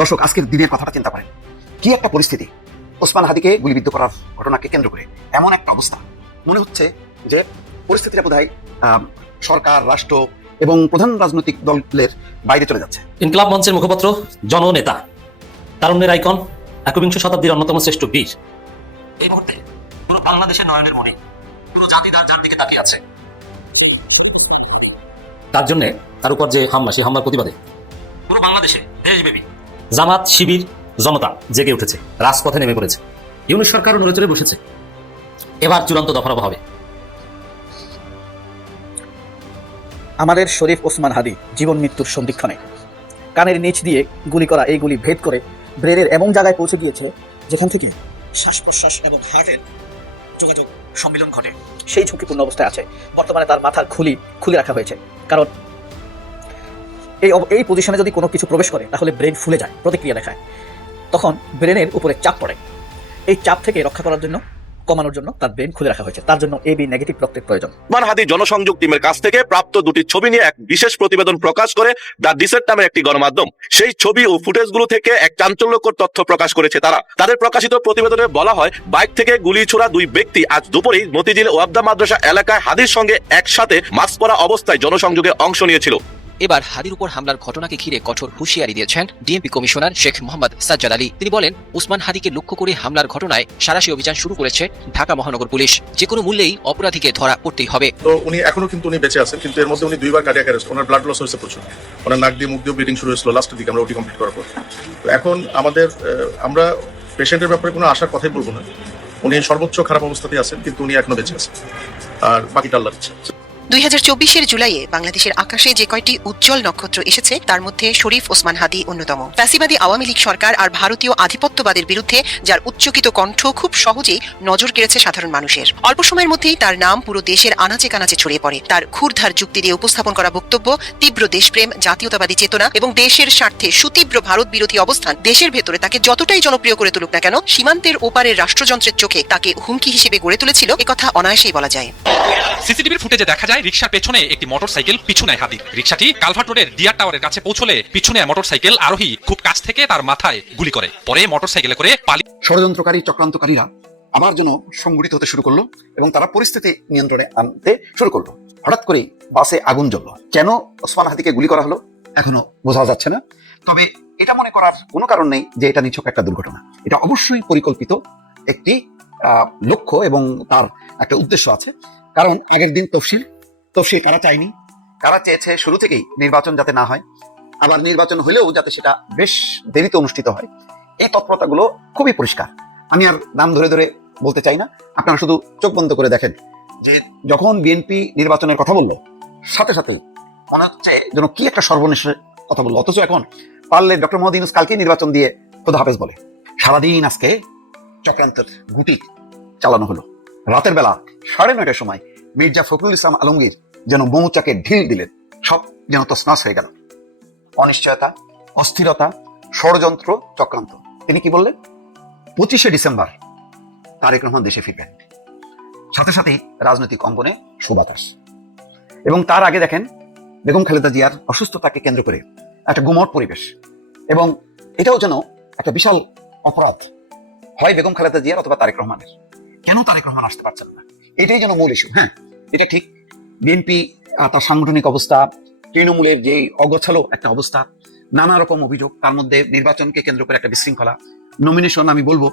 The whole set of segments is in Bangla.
দর্শক, আজকের দিনের কথাটা চিন্তা করেন, কি একটা পরিস্থিতি। ওসমান হাদিকে গুলিবিদ্ধ করার ঘটনাকে কেন্দ্র করে এমন একটা অবস্থা, মনে হচ্ছে যে পরিস্থিতিটা বোধহয় সরকার, রাষ্ট্র এবং প্রধান রাজনৈতিক দলের বাইরে চলে যাচ্ছে। ইনকিলাব মঞ্চের মুখপাত্র, জননেতা, তারুণ্যের আইকন, একবিংশ শতাব্দীর অন্যতম শ্রেষ্ঠ বীর, এই মুহূর্তে পুরো বাংলাদেশের নয়নের মনে, পুরো জাতি যার দিকে তাকিয়ে আছে। তার জন্য তার উপর যে হামলা, সেই হামলার প্রতিবাদে পুরো বাংলাদেশে দেশব্যাপী জামাত, শিবির, জনতা জেগে উঠেছে, রাজপথে নেমে পড়েছে। ইউনূস সরকারও নড়ে চড়ে বসেছে। এবার চূড়ান্ত দফারফা হবে। আমাদের শরীফ ওসমান হাদি জীবন মৃত্যুর সন্ধিক্ষণে কানের নিচ দিয়ে গুলি করা এই গুলি ভেদ করে ব্রেনের এমন জায়গায় পৌঁছে গিয়েছে যেখান থেকে শ্বাস প্রশ্বাস এবং হার্টের যোগাযোগ সম্মিলন ঘটে। সেই ঝুঁকিপূর্ণ অবস্থায় আছে। বর্তমানে তার মাথার খুলে রাখা হয়েছে, কারণ এই পজিশনে যদি কোনো কিছু প্রবেশ করে তাহলে ব্রেন ফুলে যায়, প্রতিক্রিয়া দেখায়, তখন ব্রেনের উপরে চাপ পড়ে। এই চাপ থেকে রক্ষা করার জন্য, কমানোর জন্য তার ব্রেন খুলে রাখা হয়েছে। তার জন্য AB নেগেটিভ রক্তের প্রয়োজন। ওসমান হাদি জনসংযোগ টিমের কাছ থেকে প্রাপ্ত দুটি ছবি নিয়ে এক বিশেষ প্রতিবেদন প্রকাশ করে দ্য ডিসেট নামের একটি গণমাধ্যম। সেই ছবি ও ফুটেজগুলো থেকে এক চাঞ্চল্যকর তথ্য প্রকাশ করেছে তারা। তাদের প্রকাশিত প্রতিবেদনে বলা হয়, বাইক থেকে গুলি ছোড়া দুই ব্যক্তি আজ দুপুরেই মতিঝিল ওয়াবদা মাদ্রাসা এলাকায় হাদির সঙ্গে একসাথে মাস্ক পরা অবস্থায় জনসংযোগে অংশ নিয়েছিল। এবার হাদির উপর হামলার ঘটনাকে ঘিরে কঠোর হুঁশিয়ারি দিয়েছেন ডিএমপি কমিশনার শেখ মোহাম্মদ সাজ্জাদ আলী। তিনি বলেন, ওসমান হাদিকে লক্ষ্য করে হামলার ঘটনায় সাঁড়াশি অভিযান শুরু করেছে ঢাকা মহানগর পুলিশ। যে কোনো মূল্যেই অপরাধীকে ধরা পড়তেই হবে। তো উনি এখনো কিন্তু বেঁচে আছেন, কিন্তু এর মধ্যে উনি দুইবার কার্ডিয়াক অ্যারেস্ট, ওনার ব্লাড লস হয়েছে প্রচুর, ওনার নাক দিয়ে মুখ দিয়ে ব্লিডিং শুরু হয়েছিল লাস্টের দিকে আমরা ওটি কমপ্লিট করার পর। তো এখন আমরা পেশেন্টের ব্যাপারে কোনো আশার কথাই বলবো না। উনি সর্বোচ্চ খারাপ অবস্থাতেই আছেন, কিন্তু উনি এখনো বেঁচে আছেন, আর বাকিটা আল্লাহর ইচ্ছা। 2024-এর জুলাইয়ে বাংলাদেশের আকাশে যে কয়টি উজ্জ্বল নক্ষত্র এসেছে তার মধ্যে শরীফ ওসমান হাদি অন্যতম। ফ্যাসিবাদী আওয়ামী লীগ সরকার আর ভারতীয় আধিপত্যবাদের বিরুদ্ধে যার উচ্চকিত কণ্ঠ খুব সহজেই নজর কেড়েছে সাধারণ মানুষের। অল্প সময়ের মধ্যেই তার নাম পুরো দেশের আনাচে কানাচে ছড়িয়ে পড়ে। তার ক্ষুরধার যুক্তি দিয়ে উপস্থাপন করা বক্তব্য, তীব্র দেশপ্রেম, জাতীয়তাবাদী চেতনা এবং দেশের স্বার্থে সুতীব্র ভারত বিরোধী অবস্থান দেশের ভেতরে তাকে যতটাই জনপ্রিয় করে তুলুক না কেন, সীমান্তের ওপারের রাষ্ট্রযন্ত্রের চোখে তাকে হুমকি হিসেবে গড়ে তুলেছিল, একথা অনায়াসেই বলা যায়। সিসিটিভির ফুটেজে দেখা যায় রিকশার পেছনে একটি মোটরসাইকেল পিছু নেয় হাদির। রিকশাটি কালভার্ট রোডের ডিয়ার টাওয়ারের কাছে পৌঁছলে পিছনে মোটরসাইকেল আরোহী খুব কাছ থেকে তার মাথায় গুলি করে। পরে মোটরসাইকেলে করে পালিয়ে। ষড়যন্ত্রকারী, চক্রান্তকারীরা আবার যেন সংগঠিত হতে শুরু করলো এবং তারা পরিস্থিতি নিয়ন্ত্রণে আনতে শুরু করলো। হঠাৎ করেই বাসে আগুন জ্বললো। কেন ওসমান হাদিকে গুলি করা হলো এখনো বোঝা যাচ্ছে না। তবে এটা মনে করার কোনো কারণ নেই যে এটা নিছক একটা দুর্ঘটনা। এটা অবশ্যই পরিকল্পিত একটি লক্ষ্য এবং তার একটা উদ্দেশ্য আছে। কারণ আগের দিন তফসিল কারা চায়নি, কারা চেয়েছে শুরু থেকেই নির্বাচন যাতে না হয়, আবার নির্বাচন হলেও যাতে সেটা বেশ দেরিতে অনুষ্ঠিত হয়। এই তৎপরতাগুলো খুবই পরিষ্কার। আমি আর নাম ধরে ধরে বলতে চাই না, আপনারা শুধু চোখ বন্ধ করে দেখেন যে যখন বিএনপি নির্বাচনের কথা বললো, সাথে সাথেই মনে হচ্ছে যেন কি একটা সর্বনেশের কথা বললো। অথচ এখন পারলে ডক্টর মোহাম্মদ ইউনূস কালকে নির্বাচন দিয়ে খোদা হাফেজ বলে। সারাদিন আজকে চক্রান্তের গুটি চালানো হলো। রাতের বেলা 9:30টার সময় মির্জা ফখরুল ইসলাম আলমগীর যেন মৌচাকে ঢিল দিলেন। সব যেন তছনছ হয়ে গেল। অনিশ্চয়তা, অস্থিরতা, ষড়যন্ত্র, চক্রান্ত। তিনি কি বললেন? 25শে ডিসেম্বর তারেক রহমান দেশে ফিরবেন। সাথে সাথেই রাজনৈতিক অঙ্গনে সুবাতাস। এবং তার আগে দেখেন বেগম খালেদা জিয়ার অসুস্থতাকে কেন্দ্র করে একটা গুমট পরিবেশ। এবং এটাও যেন একটা বিশাল অপরাধ, হয় বেগম খালেদা জিয়ার অথবা তারেক রহমানের। কেন তারেক রহমান আসতে পারছেন না, এটাই যেন মূল ইস্যু। হ্যাঁ, এটা ঠিক, বিএনপি তার সাংগঠনিক অবস্থা, তৃণমূলের যে অগোছালো একটা অবস্থা, নানা রকম অভিযোগ, তার মধ্যে নির্বাচনকে কেন্দ্র করে একটা বিশৃঙ্খলা, নমিনেশন আমি বলবো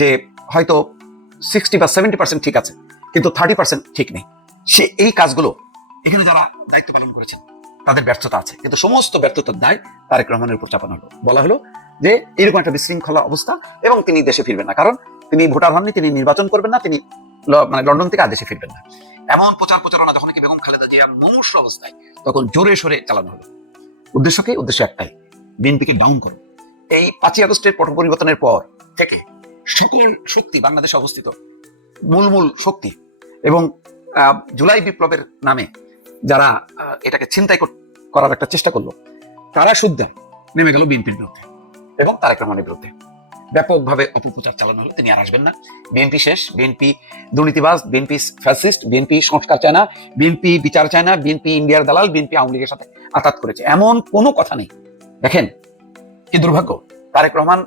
যে হয়তো 60 বা 70% ঠিক আছে, কিন্তু 30% ঠিক নেই। এই কাজগুলো এখানে যারা দায়িত্ব পালন করেছেন তাদের ব্যর্থতা আছে, কিন্তু সমস্ত ব্যর্থতার দায় তারেক রহমানের উপর চাপানো হলো। বলা হলো যে এরকম একটা বিশৃঙ্খলা অবস্থা এবং তিনি দেশে ফিরবেন না, কারণ তিনি ভোটার হননি, তিনি নির্বাচন করবেন না, তিনি লন্ডন থেকে আর দেশে ফিরবেন না। এমন প্রচারণা যখন কি বেগম খালেদা জিয়া মুমূর্ষ অবস্থায়, তখন জোরে সোরে চালানো হলো। উদ্দেশ্য একটাই, বিএনপিকে ডাউন করো। এই 5ই আগস্টের পট পরিবর্তনের পর থেকে সকল শক্তি বাংলাদেশে অবস্থিত, মূল শক্তি এবং জুলাই বিপ্লবের নামে যারা এটাকে ছিনতাই করার একটা চেষ্টা করলো, তারা শুদ্ধ নেমে গেল বিএনপির বিরুদ্ধে এবং তারেক রহমানের বিরুদ্ধে। ব্যাপকভাবে অপপ্রচার চালানো হলো, তিনি আর আসবেন না, বিএনপি শেষ, বিএনপি দুর্নীতিবাজ, বিএনপি ফ্যাসিস্ট, বিএনপি সংস্কার চায় না, বিএনপি বিচার চায় না, বিএনপি ইন্ডিয়ার দালাল, বিএনপি আওয়ামী লীগের সাথে আঘাত করেছে, এমন কোনো কথা নেই। দেখেন কি দুর্ভাগ্য, তারেক রহমান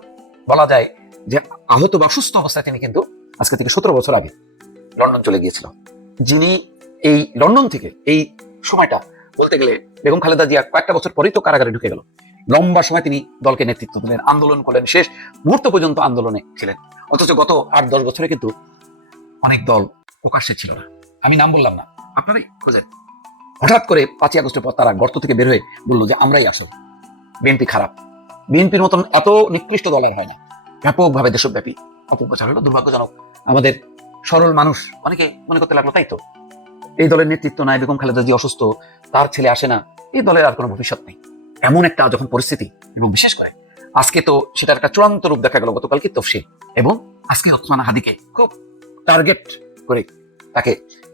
বলা যায় যে আহত বা সুস্থ অবস্থায় তিনি কিন্তু আজকে থেকে 17 বছর আগে লন্ডন চলে গিয়েছিল। যিনি এই লন্ডন থেকে এই সময়টা বলতে গেলে বেগম খালেদা জিয়া কয়েকটা বছর পরেই তো কারাগারে ঢুকে গেল, লম্বা সময় তিনি দলকে নেতৃত্ব দিলেন, আন্দোলন করলেন, শেষ মুহূর্ত পর্যন্ত আন্দোলনে ছিলেন। অথচ গত 8-10 বছরে কিন্তু অনেক দল প্রকাশ্যে ছিল না। আমি নাম বললাম না, আপনারাই খোঁজেন। হঠাৎ করে 5ই আগস্টের পর তারা গর্ত থেকে বের হয়ে বললো যে আমরাই আসল, বিএনপি খারাপ। বিএনপির মতন এত নিকৃষ্ট দল আর হয় না। ব্যাপকভাবে দেশব্যাপী অপপ্রচার হলো। দুর্ভাগ্যজনক আমাদের সরল মানুষ অনেকে মনে করতে লাগলো তাই তো, এই দলের নেতৃত্ব নাই, বেগম খালেদা জিয়া অসুস্থ, তার ছেলে আসে না, এই দলের আর কোনো ভবিষ্যৎ নেই। এমন একটা যখন পরিস্থিতি, এবং বিশেষ করে আজকে তো সেটার একটা চূড়ান্ত রূপ দেখা গেল গতকালকে তফসিল, এবং আজকে ওসমান হাদিকে খুব টার্গেট করে তাকে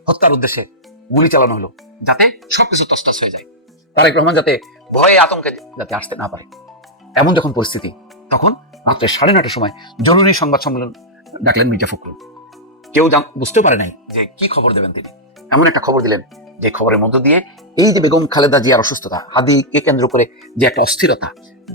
হত্যার উদ্দেশ্যে গুলি চালানো হলো, যাতে সবকিছু তছনছ হয়ে যায়, তারেক রহমান যাতে ভয়ে আতঙ্কে যাতে আসতে না পারে। এমন যখন পরিস্থিতি, তখন রাত্রে 9:30টার সময় জরুরি সংবাদ সম্মেলন ডাকলেন মির্জা ফখরুল। কেউ বুঝতে পারে নাই যে কি খবর দেবেন তিনি। এমন একটা খবর দিলেন যে খবরের মধ্য দিয়ে এই যে বেগম খালেদা জিয়ার অসুস্থতা, হাদিকে কেন্দ্র করে যে একটা অস্থিরতা,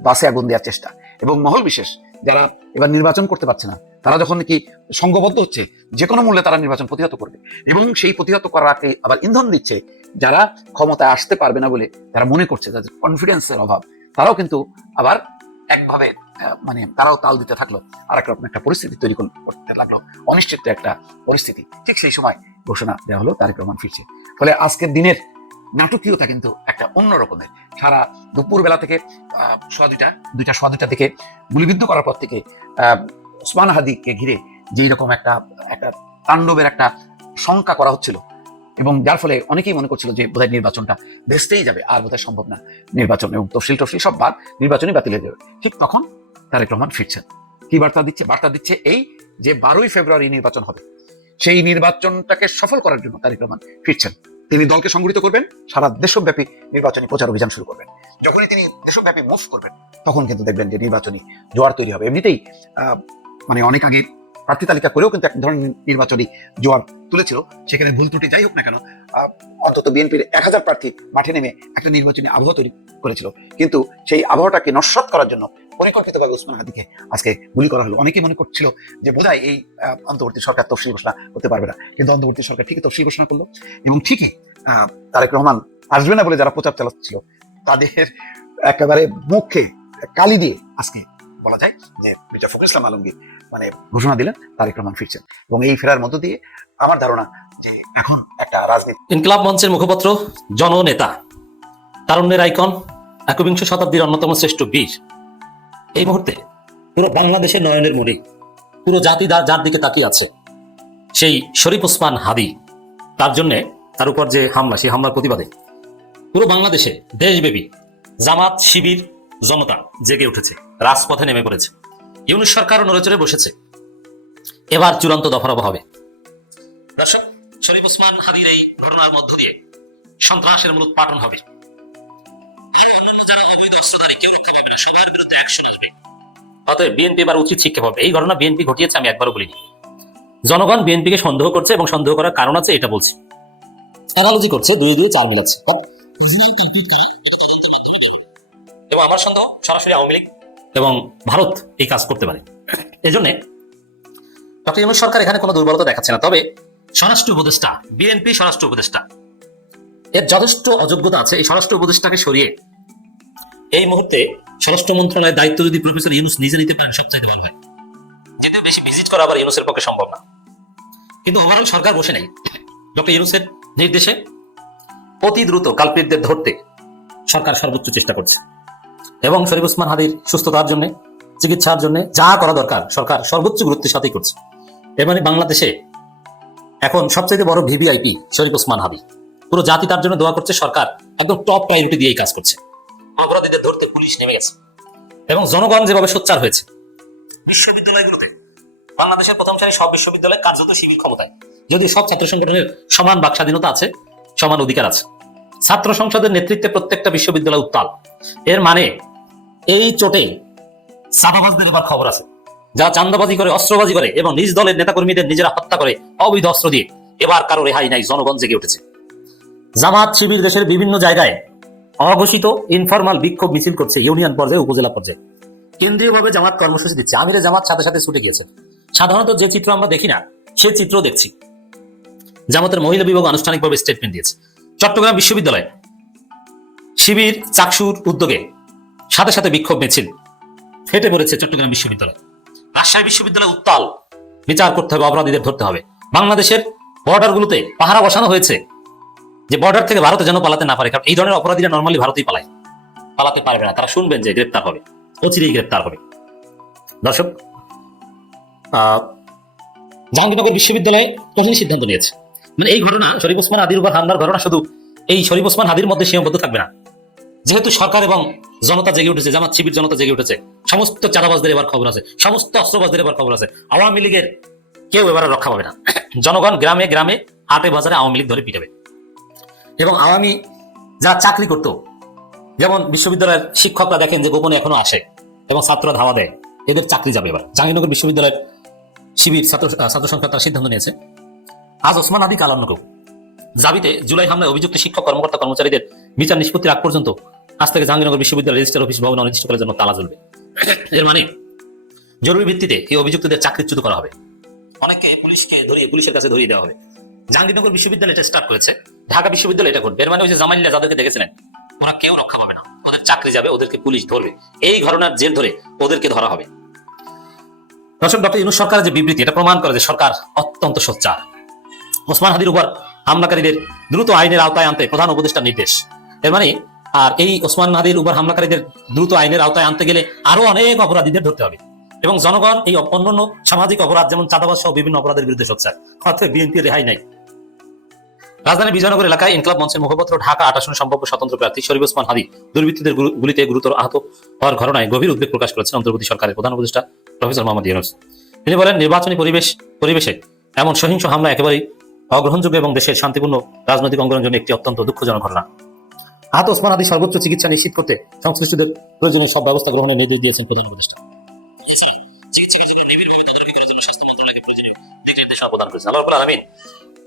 বাসে আগুন দেওয়ার চেষ্টা, এবং মহল বিশেষ যারা এবার নির্বাচন করতে পারছে না, তারা যখন কি সংঘবদ্ধ হচ্ছে যে কোনো মূল্যে তারা নির্বাচন প্রতিহত করবে, এবং সেই প্রতিহত করাকে আবার ইন্ধন দিচ্ছে যারা ক্ষমতায় আসতে পারবে না বলে তারা মনে করছে, যাদের কনফিডেন্সের অভাব, তারাও কিন্তু আবার একভাবে মানে তারাও তাল দিতে থাকলো, আর একরকম একটা পরিস্থিতি তৈরি করতে লাগলো, অনিশ্চিত একটা পরিস্থিতি। ঠিক সেই সময় ঘোষণা দেওয়া হলো তারেক রহমান ফিরছে। ফলে আজকের দিনের নাটকীয়তা কিন্তু একটা অন্য রকমের। সারা দুপুর বেলা থেকে 2:30 থেকে গুলিবিদ্ধ করার পর থেকে ওসমান হাদিকে ঘিরে যেই রকম একটা তাণ্ডবের একটা শঙ্কা করা হচ্ছিল, এবং যার ফলে অনেকেই মনে করছিল যে বোধহয় নির্বাচনটা ভেস্তেই যাবে, আর বোধহয় সম্ভব না নির্বাচন, এবং তফসিল সব বাদ, নির্বাচনই বাতিল হয়ে যাবে। ঠিক তখন তারেক রহমান ফিরছেন। কি বার্তা দিচ্ছে? বার্তা দিচ্ছে এই যে 12ই ফেব্রুয়ারি নির্বাচন হবে, সেই নির্বাচনটাকে সফল করার জন্য তারেক রহমান ফিরছেন। তিনি দলকে সংগঠিত করবেন, সারা দেশব্যাপী নির্বাচনী প্রচার অভিযান শুরু করবেন। যখনই তিনি দেশব্যাপী মুভ করবেন, তখন কিন্তু দেখবেন যে নির্বাচনী জোয়ার তৈরি হবে। এমনিতেই মানে অনেক আগে প্রার্থী তালিকা করেও কিন্তু এক ধরনের নির্বাচনী জোয়ার তুলেছিল, সেখানে ভুল ত্রুটি যাই হোক না কেন, অন্তত বিএনপির 1000 প্রার্থী মাঠে নেমে একটা নির্বাচনী আবহাওয়া তৈরি করেছিল। কিন্তু সেই আবহাওয়াটাকে নস্যাৎ করার জন্য পরিকল্পিতভাবে ওসমান হাদিকে আজকে গুলি করা হলো। অনেকেই মনে করছিল যে বোধহয় এই অন্তর্বর্তী সরকার তফসিল ঘোষণা করতে পারবে না, কিন্তু অন্তর্বর্তী সরকার ঠিকই তফসিল ঘোষণা করলো, এবং ঠিকই তারেক রহমান আসবে না বলে যারা প্রচার চালাচ্ছিল তাদের একেবারে মুখে কালি দিয়ে আজকে বলা যায় যে মির্জা ফখরুল ইসলাম আলমগীর মানে ঘোষণা দিলেন তারেক রহমান ফিরছেন। এবং এই ফেরার মধ্য দিয়ে আমার ধারণা যে এখন একটা রাজনীতি। ইনকিলাব মঞ্চের মুখপত্র, জননেতা, তারুণ্যের আইকন, 21শ শতাব্দীর অন্যতম শ্রেষ্ঠ বীর, এই মুহূর্তে পুরো বাংলাদেশের নয়নের মণি, পুরো জাতি যার দিকে তাকিয়ে আছে, সেই শরীফ ওসমান হাদি, তার জন্যে তার উপর যে হামলা, সেই হামলার প্রতিবাদে পুরো বাংলাদেশে দেশব্যাপী জামাত, শিবির, জনতা জেগে উঠেছে, রাজপথে নেমে পড়েছে। ইউনূস সরকারও নড়েচড়ে বসেছে। এবার চূড়ান্ত দফারফা হবে। দর্শক, শরীফ ওসমান হাদির এই ঘটনার মধ্য দিয়ে সন্ত্রাসের মূলোৎপাটন হবে। অতএব বিএনপি এবার উচিত শিক্ষা পাবে। এই ঘটনা বিএনপি ঘটিয়েছে আমি একবারও বলিনি। জনগণ বিএনপিকে সন্দেহ করছে, এবং সন্দেহ করার কারণ আছে, এটা বলছি। অ্যানালজি করছে, 2 4 মিলাচ্ছে। এবং আমার সন্দেহ সরাসরি আওয়ামী লীগ এবং ভারত এই কাজ করতে পারে। এই জন্য ডক্টর ইউনূস সরকার এখানে কোনো দুর্বলতা দেখাচ্ছে না। তবে স্বরাষ্ট্র উপদেষ্টা, বিএনপি স্বরাষ্ট্র উপদেষ্টা, এর যথেষ্ট অযোগ্যতা আছে। এই স্বরাষ্ট্র উপদেষ্টাকে সরিয়ে এই মুহূর্তে স্বরাষ্ট্র মন্ত্রণালয়ের দায়িত্ব যদি প্রফেসর ইউনূস নিজে নিতে পারেন, সবচাইতে ভালো হয়। যদিও বেশি ভিজিট করা আবার ইউনূসের পক্ষে সম্ভব না, কিন্তু ওভারঅল সরকার বসে নেই। ডক্টর ইউনূসের নির্দেশে অতি দ্রুত কালপ্রিটদের ধরতে সরকার সর্বোচ্চ চেষ্টা করছে, এবং শরীফ ওসমান হাদির সুস্থতার জন্য, চিকিৎসার জন্য যা করা দরকার সরকার সর্বোচ্চ গুরুত্বের সাথেই করছে। এর মানে বাংলাদেশে এখন সবচেয়ে বড় ভিভিআইপি শরীফ ওসমান হাদি। পুরো জাতি তার জন্য দোয়া করছে, সরকার একদম টপ প্রায়োরিটি দিয়ে এই কাজ করছে। অপরাধীদের ধরতে পুলিশ নেমে গেছে, এবং জনগণ যেভাবে সোচ্চার হয়েছে। বিশ্ববিদ্যালয়গুলোতে, বাংলাদেশের প্রথম শ্রেণীর সব বিশ্ববিদ্যালয়ে কার্যত শিবির ক্ষমতায়, যদি সব ছাত্র সংগঠনের সমান বাক স্বাধীনতা আছে, সমান অধিকার আছে। ছাত্র সংসদের নেতৃত্বে প্রত্যেকটা বিশ্ববিদ্যালয় উত্তাল। এর মানে এই চোটে চাঁদাবাজদের এবার খবর আছে, যারা চাঁদাবাজি করে, অস্ত্রবাজি করে, এবং নিজ দলের নেতাকর্মীদের নিজেরা হত্যা করে অবৈধ অস্ত্র দিয়ে, এবার কারো রেহাই নাই। জনগণ জেগে উঠেছে। জামাত, শিবির দেশের বিভিন্ন জায়গায় অঘোষিত ইনফরমাল বিক্ষোভ মিছিল করছে, ইউনিয়ন পর্যায়ে, উপজেলা পর্যায়ে। কেন্দ্রীয়ভাবে জামাত কর্মসূচি দিচ্ছে, আমিরে জামাত সাথে সাথে ছুটে গিয়েছে। সাধারণত যে চিত্র আমরা দেখি না সে চিত্র দেখছি। জামাতের মহিলা বিভাগ আনুষ্ঠানিকভাবে স্টেটমেন্ট দিয়েছে। চট্টগ্রাম বিশ্ববিদ্যালয়ে শিবির চাকসুর উদ্যোগে সাথে সাথে বিক্ষোভ মিছিল ফেটে পড়েছে চট্টগ্রাম বিশ্ববিদ্যালয়। রাজশাহী বিশ্ববিদ্যালয় উত্তাল, বিচার করতে হবে, অপরাধীদের ধরতে হবে। বাংলাদেশের বর্ডারগুলোতে পাহারা বসানো হয়েছে যে বর্ডার থেকে ভারতে যেন পালাতে না পারে, কারণ এই ধরনের অপরাধীরা নর্মালি ভারতেই পালাতে পারবে না। তারা শুনবেন যে গ্রেপ্তার হবে, অচিরেই গ্রেপ্তার হবে। দর্শক, জাহাঙ্গীরনগর বিশ্ববিদ্যালয়ে কঠিন সিদ্ধান্ত নিয়েছে। মানে এই ঘটনা শরীফ ওসমান হাদির উপর হামলার ঘটনা শুধু এই শরীফ ওসমান হাদির মধ্যে সীমাবদ্ধ থাকবে না। যেহেতু সরকার এবং জনতা জেগে উঠেছে, জামাত শিবির জনতা জেগে উঠেছে, সমস্ত চাঁদাবাজদের এবার খবর আছে, সমস্ত অস্ত্রবাজদের এবার খবর আছে। আওয়ামী লীগের কেউ এবার রক্ষা পাবে না। জনগণ গ্রামে গ্রামে হাটে বাজারে আওয়ামী লীগ ধরে পিটাবে। এবং আওয়ামী যারা চাকরি করতো, যেমন বিশ্ববিদ্যালয়ের শিক্ষকরা দেখেন যে গোপনে এখনো আসে এবং ছাত্ররা ধাওয়া দেয়, এদের চাকরি যাবে এবার। জাহাঙ্গীরনগর বিশ্ববিদ্যালয়ের শিবির ছাত্র সংখ্যা তার সিদ্ধান্ত নিয়েছে, আজ ওসমান হাদি কাল অন্য কেউ। জাবিতে জুলাই হামলায় অভিযুক্ত শিক্ষক কর্মকর্তা কর্মচারীদের বিচার নিষ্পত্তির আগ পর্যন্ত আজ থেকে জাহাঙ্গীরনগর বিশ্ববিদ্যালয় রেজিস্ট্রার অফিস ভবন অনির্দিষ্টকালের জন্য তালা জ্বলবে। এর মানে জরুরি ভিত্তিতে এই অভিযুক্তদের চাকরিচ্যুত করা হবে। অনেককে পুলিশের কাছে ধরিয়ে দেওয়া হবে। জাহাঙ্গীরনগর বিশ্ববিদ্যালয় এটা স্টার্ট করেছে, ঢাকা বিশ্ববিদ্যালয় এটা করবে। এর মানে ওই যে জামাইল্লা যাদেরকে দেখেছিলেন, ওরা কেউ রক্ষা পাবে না, ওদের চাকরি যাবে, ওদেরকে পুলিশ ধরবে। এই ঘটনার জের ধরে ওদেরকে ধরা হবে। দর্শক, ডক্টর ইউনূস সরকারের যে বিবৃতি, এটা প্রমাণ করে যে সরকার অত্যন্ত সোচ্চার। ওসমান হাদির উপর হামলাকারীদের দ্রুত আইনের আওতায় আনতে প্রধান উপদেষ্টার নির্দেশ। এর মানে আর এই ওসমান হাদির উপর হামলাকারীদের দ্রুত আইনের আওতায় আনতে গেলে আরো অনেক অপরাধীদের ধরতে হবে। এবং জনগণ এই অন্যান্য সামাজিক অপরাধ যেমন চাঁদাবাজ সহ বিভিন্ন অপরাধের বিরুদ্ধে সোচ্চার, অর্থাৎ বিএনপির রেহাই নাই। রাজধানীর বিজয়নগর এলাকায় ইনকলাব মঞ্চের মুখপাত্র ঢাকা ৮ আসনে সম্ভাব্য স্বতন্ত্র প্রার্থী শরীফ ওসমান হাদি দুর্বৃত্তদের গুলিতে গুরুতর আহত হওয়ার ঘটনায় গভীর উদ্বেগ প্রকাশ করেছেন অন্তর্বর্তী সরকারের প্রধান উপদেষ্টা প্রফেসর মোহাম্মদ ইউনূস। তিনি বলেন, নির্বাচনী পরিবেশে এমন সহিংস হামলা একেবারেই অগ্রহণযোগ্য এবং দেশের শান্তিপূর্ণ রাজনৈতিক অঙ্গনের জন্য একটি অত্যন্ত দুঃখজনক ঘটনা। আহত ওসমান হাদির সর্বোচ্চ চিকিৎসা নিশ্চিত করতে সংশ্লিষ্টদের প্রয়োজনীয় সব ব্যবস্থা গ্রহণের নির্দেশ দিয়েছেন প্রধান উপদেষ্টা।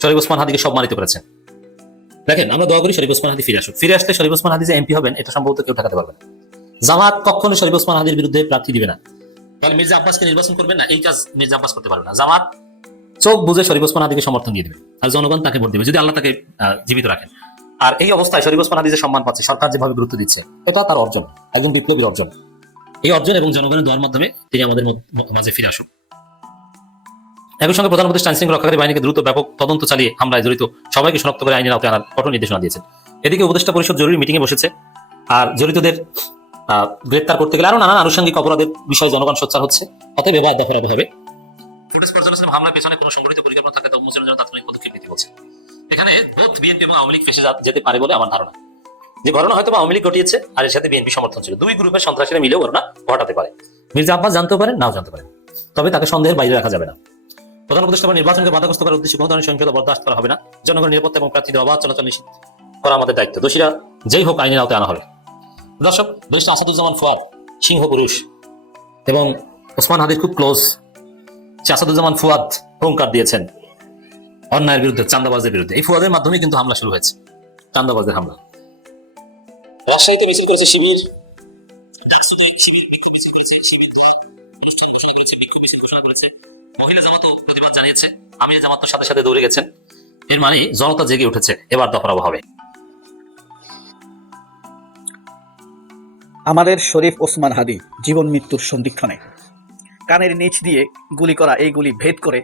শরীফ ওসমান হাদিকে সম্মানিত করেছেন। দেখেন, আমরা দোয়া করি শরীফ ওসমান হাদি ফিরে আসুক। ফিরে আসলে শরীফ ওসমান হাদি যে এমপি হবেন এটা সম্ভবত কেউ ঠেকাতে পারবে না। জামাত কখনো শরীফ ওসমান হাদির বিরুদ্ধে প্রার্থী দিবে না। তাহলে মির্জা আব্বাসকে নির্বাচন করবেন না, এই কাজ মির্জা আব্বাস করতে পারবে না। জামাত চোখ বুঝে শরীফ ওসমান হাদিকে সমর্থন দিয়ে দেবে, আর জনগণ তাকে ভোট দেবে যদি আল্লাহ তাকে জীবিত রাখেন। আর এই অবস্থায় শরীফ ওসমান হাদি যে সম্মান পাচ্ছে, সরকার যেভাবে গুরুত্ব দিচ্ছে, এটা তার অর্জন, একজন বিপ্লবীর অর্জন। এই অর্জন এবং জনগণের দোয়ার মাধ্যমে তিনি আমাদের মাঝে ফিরে আসুন। একই সঙ্গে প্রধান উপদেষ্টা আইনশৃঙ্খলা রক্ষাকারী বাহিনীকে দ্রুত ব্যাপক তদন্ত চালিয়ে হামলায় জড়িত সবাইকে শনাক্ত করে আইনের আওতায় আনার কঠোর নির্দেশনা দিয়েছেন। এদিকে উপদেষ্টা পরিষদ জরুরি মিটিং এ বসেছে, আর জড়িতদের গ্রেপ্তার করতে গেলে আরো নানান আনুষঙ্গিক অপরাধের বিষয়ে জনগণ সোচ্চার হচ্ছে, অতএব এবার দফা হবে। ফুটেজ পর্যালোচনা হামলার পেছনে কোনো সংগঠিত পরিকল্পনা থাকলে উন্মোচনের জন্য তাৎক্ষণিক পদক্ষেপ নিতে বলছে। এখানে বোথ বিএনপি এবং আওয়ামী লীগ ফেসে যেতে পারে বলে আমার ধারণা। যে ঘটনা হয়তো আওয়ামী লীগ ঘটিয়েছে আর এর সাথে বিএনপি সমর্থন ছিল, দুই গ্রুপের সন্ত্রাসীরা মিলেও ঘটনা ঘটাতে পারে। মির্জা আব্বাস জানতেও পারেন, নাও জানতে পারেন, তবে তাকে সন্দেহের বাইরে রাখা যাবে না। প্রধান উপদেষ্টা নির্বাচনকে বাধাগ্রস্ত করার উদ্দেশ্যে কোনো ধরনের সহিংসতা বরদাস্ত করা হবে না। জনগণের নিরাপত্তা এবং প্রার্থীদের অবাধ চলাচল নিশ্চিত করা আমাদের দায়িত্ব। দোষীরা যেই হোক আইনের আওতায় আনা হবে। দর্শক, ব্যারিস্টার আসাদুজ্জামান ফুয়াদ সিংহ পুরুষ এবং ওসমান হাদির খুব ক্লোজ। আসাদুজ্জামান ফুয়াদ হুঙ্কার দিয়েছেন অন্যায়ের বিরুদ্ধে, চাঁদাবাজদের বিরুদ্ধে। এই ফুয়াদের মাধ্যমে কিন্তু হামলা শুরু হয়েছে, চাঁদাবাজদের হামলা। রাজশাহীতে মিছিল করেছে শিবির, বিক্ষোভ মিছিল করেছে শিবির, অনুষ্ঠান ঘোষণা করেছে, বিক্ষোভ মিছিল ঘোষণা করেছে। মহিলা জামাতও প্রতিবাদ জানিয়েছে, আমির জামাত সাথে সাথে দৌড়ে গেছেন। এর মানে জনতা জেগে উঠেছে, এবার দফারফা হবে। আমাদের শরীফ ওসমান হাদি জীবন মৃত্যুর সন্ধিক্ষণে কানের নিচ দিয়ে গুলি করা এই গুলি ভেদ করে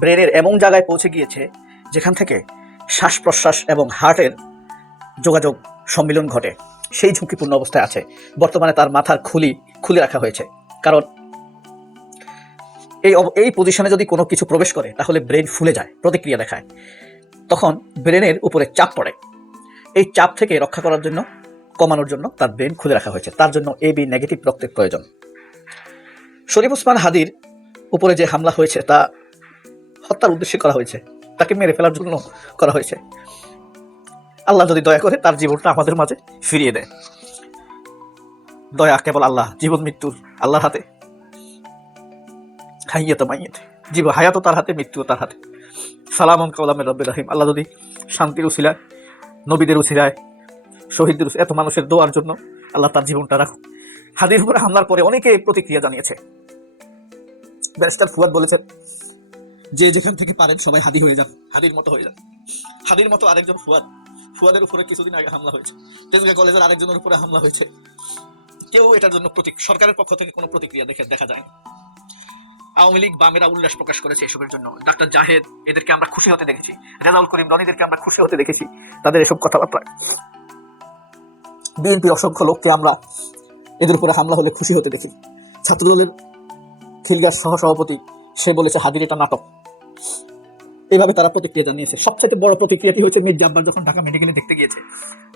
ব্রেনের এমন জায়গায় পৌঁছে গিয়েছে যেখান থেকে শ্বাস প্রশ্বাস এবং হার্টের যোগাযোগ সম্মিলন ঘটে। সেই ঝুঁকিপূর্ণ অবস্থায় আছে। বর্তমানে তার মাথার খুলে রাখা হয়েছে, কারণ এই পজিশনে যদি কোনো কিছু প্রবেশ করে তাহলে ব্রেন ফুলে যায়, প্রতিক্রিয়া দেখায়, তখন ব্রেনের উপরে চাপ পড়ে। এই চাপ থেকে রক্ষা করার জন্য, কমানোর জন্য তার ব্রেন খুলে রাখা হয়েছে। তার জন্য AB নেগেটিভ রক্তের প্রয়োজন। শরীফ ওসমান হাদির উপরে যে হামলা হয়েছে তা হত্যার উদ্দেশ্যে করা হয়েছে, তাকে মেরে ফেলার জন্য করা হয়েছে। আল্লাহ যদি দয়া করে তার জীবনটা আমাদের মাঝে ফিরিয়ে দেয়। দয়া কেবল আল্লাহ, জীবন মৃত্যুর আল্লাহর হাতে। হাইয়াত মাইয়াত, জীবন হায়াত তার হাতে, মৃত্যু তার হাতে। সালামুন কাওলামির রব্বির রহিম। আল্লাহ যদি শান্তির উছিলায়, নবীদের উছিলায়, শহীদদের এত মানুষের দোয়ার জন্য আল্লাহ তার জীবনটা রাখুক। হাদির উপরে হামলার পরে অনেকে প্রতিক্রিয়া জানিয়েছে। ব্যারিস্টার ফুয়াদ বলেছেন যে যেখান থেকে পারেন সবাই হাদি হয়ে যান, হাদির মতো হয়ে যান। হাদির মতো আরেকজন ফুয়াদের উপরে কিছুদিন আগে হামলা হয়েছে, তেজগাঁ কলেজের আরেকজনের উপরে হামলা হয়েছে। কেউ এটার জন্য সরকারের পক্ষ থেকে কোনো প্রতিক্রিয়া দেখা যায়। আওয়ামী লীগ বামেরা উল্লাস প্রকাশ করেছে এসবের জন্য। ডাক্তার জাহেদ এদেরকে আমরা খুশি হতে দেখেছি, রেজাউল করিম রনিদেরকে আমরা খুশি হতে দেখেছি তাদের এসব কথাবার্তা। বিএনপির অসংখ্য লোককে আমরা এদের উপরে হামলা হলে খুশি হতে দেখি। ছাত্রদলের খিলগাছ সহসভাপতি সে বলেছে হাদির এটা নাটক। এইভাবে তারা প্রতিক্রিয়া জানিয়েছে। সবচেয়ে বড় প্রতিক্রিয়াটি হচ্ছে মির্জা আব্বাস যখন ঢাকা মেডিকেলে দেখতে গিয়েছে,